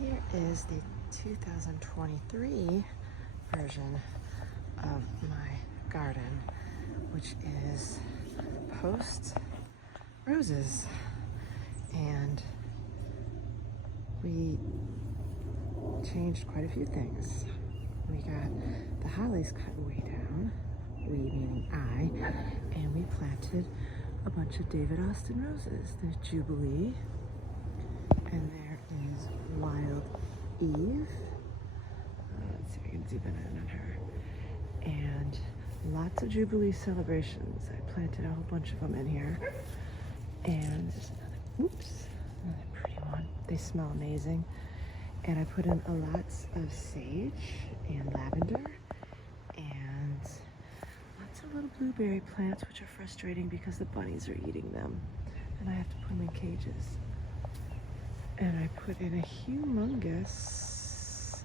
Here is the 2023 version of my garden, which is post roses. And we changed quite a few things. We got the hollies cut way down, we meaning I, and we planted a bunch of David Austin roses. There's Jubilee, and there is Wild Eve. Let's see if I can zoom in on her. And lots of Jubilee celebrations. I planted a whole bunch of them in here. And there's another pretty one. They smell amazing. And I put in lots of sage and lavender and lots of little blueberry plants, which are frustrating because the bunnies are eating them. And I have to put them in cages. And I put in a humongous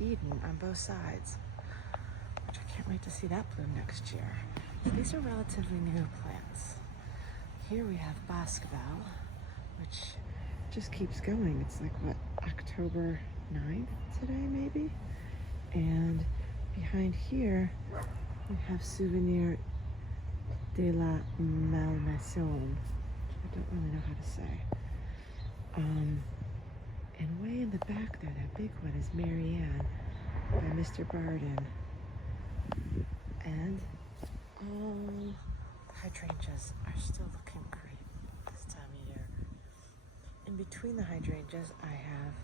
Eden on both sides, which I can't wait to see that bloom next year. So these are relatively new plants. Here we have Boscabelle, which just keeps going. It's like, what, October 9th today, maybe? And behind here, we have Souvenir de la Malmaison, which I don't really know how to say. And way in the back there, that big one is Marianne by Mr. Barden. And all the hydrangeas are still looking great this time of year. In between the hydrangeas, I have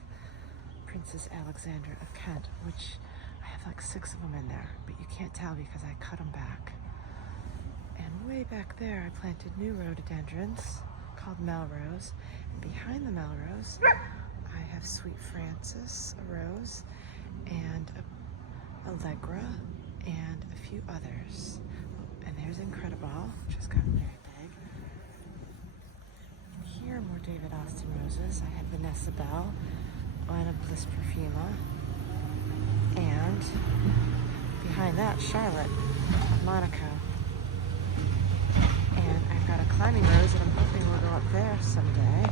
Princess Alexandra of Kent, which I have like 6 of them in there, but you can't tell because I cut them back. And way back there, I planted new rhododendrons called Melrose. And behind the Melrose, I have Sweet Francis, a rose, and Allegra, and a few others. And there's Incredible, which has gotten very big. And here are more David Austin roses. I have Vanessa Bell, Anna Bliss Perfuma, and behind that, Charlotte of Monaco. And I've got a climbing rose that I'm hoping will go up there someday.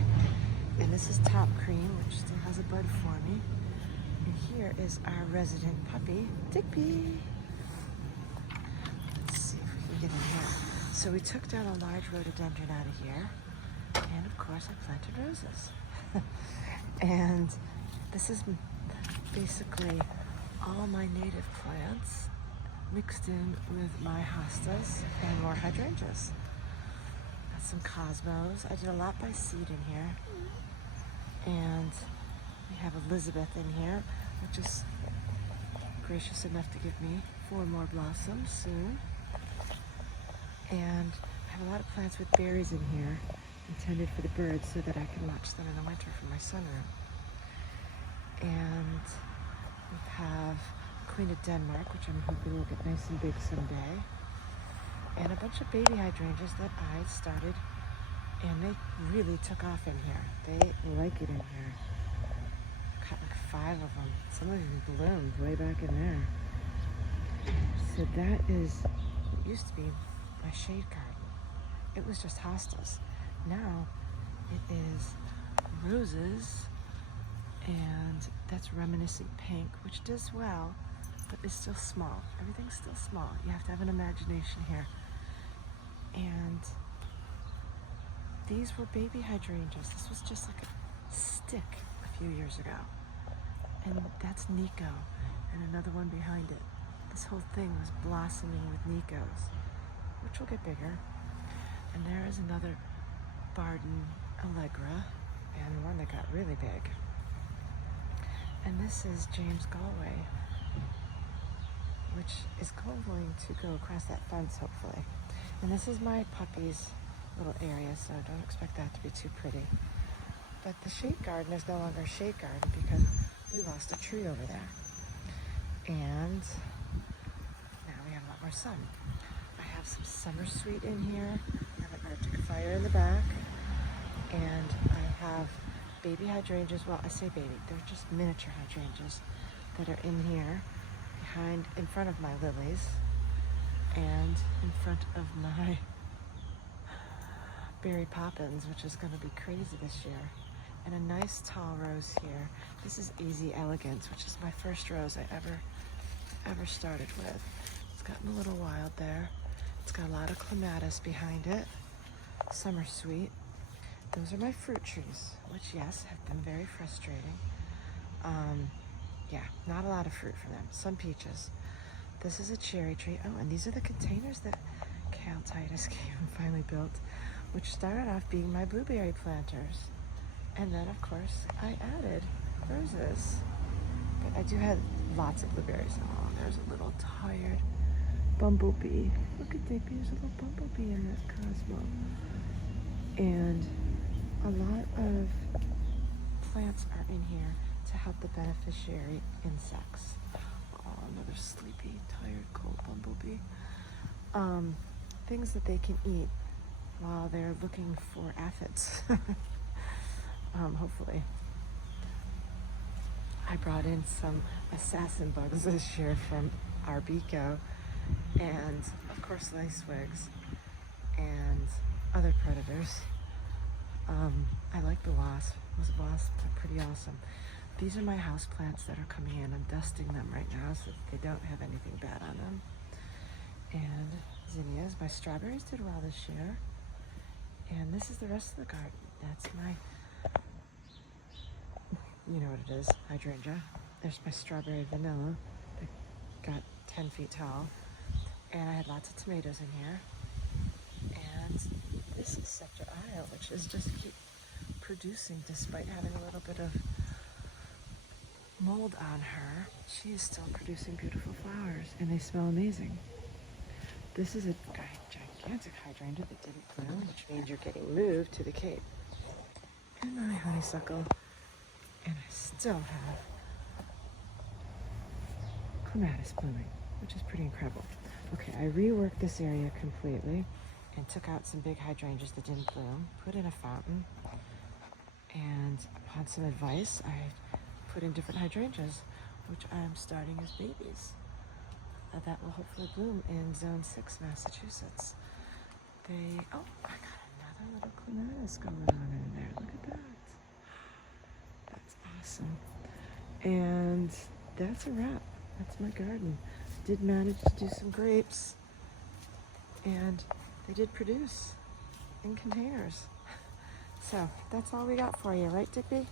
And this is Top Cream, which still has a bud for me. And here is our resident puppy, Digby. Let's see if we can get in here. So we took down a large rhododendron out of here. And of course I planted roses. And this is basically all my native plants mixed in with my hostas and more hydrangeas. Got some cosmos. I did a lot by seed in here. And we have Elizabeth in here, which is gracious enough to give me 4 more blossoms soon. And I have a lot of plants with berries in here, intended for the birds so that I can watch them in the winter from my sunroom. And we have Queen of Denmark, which I'm hoping will get nice and big someday. And a bunch of baby hydrangeas that I started, and they really took off in here. They like it in here. Got like 5 of them. Some of them bloomed way back in there. So that is what used to be my shade garden. It was just hostas. Now it is roses, and that's reminiscent pink, which does well, but is still small. Everything's still small. You have to have an imagination here. And these were baby hydrangeas. This was just like a stick a few years ago. And that's Niko, and another one behind it. This whole thing was blossoming with Nikos, which will get bigger. And there is another Barden Allegra, and one that got really big. And this is James Galway, which is going to go across that fence, hopefully. And this is my puppy's little area, so don't expect that to be too pretty. But the shade garden is no longer a shade garden because we lost a tree over there. And now we have a lot more sun. I have some summer sweet in here. I have an Arctic fire in the back. And I have baby hydrangeas. Well, I say baby, they're just miniature hydrangeas that are in here in front of my lilies and in front of my berry poppins, which is going to be crazy this year. and a nice tall rose here. This is Easy Elegance, which is my first rose I ever started with. It's gotten a little wild there. It's got a lot of clematis behind it. Summer sweet. Those are my fruit trees, which yes, have been very frustrating. Yeah, not a lot of fruit from them. Some peaches. This is a cherry tree. Oh, and these are the containers that Cal Titus came and finally built, which started off being my blueberry planters. And then, of course, I added roses. But I do have lots of blueberries. Oh, there's a little tired bumblebee. Look at Digby, there's a little bumblebee in that Cosmo. And a lot of plants are in here to help the beneficiary insects. Oh, another sleepy, tired, cold bumblebee. Things that they can eat while they're looking for aphids. Hopefully. I brought in some assassin bugs this year from Arbeco, and of course lacewings and other predators. I like the wasp. Those wasps are pretty awesome. These are my house plants that are coming in. I'm dusting them right now so that they don't have anything bad on them. And zinnias. My strawberries did well this year. And this is the rest of the garden. That's my, you know what it is, hydrangea. There's my strawberry vanilla that got 10 feet tall. And I had lots of tomatoes in here. And this is Scepter Isle, which is just keep producing despite having a little bit of mold on her. She is still producing beautiful flowers, and they smell amazing. This is a gigantic hydrangea that didn't bloom, which means you're getting moved to the Cape. And my honeysuckle, and I still have clematis blooming, which is pretty incredible. Okay, I reworked this area completely and took out some big hydrangeas that didn't bloom, put in a fountain, and upon some advice, I put in different hydrangeas, which I'm starting as babies. That will hopefully bloom in Zone 6, Massachusetts. Oh, I got another little clematis going on in there. Look at that. That's awesome. And that's a wrap. That's my garden. Did manage to do some grapes, and they did produce in containers. So that's all we got for you, right, Digby?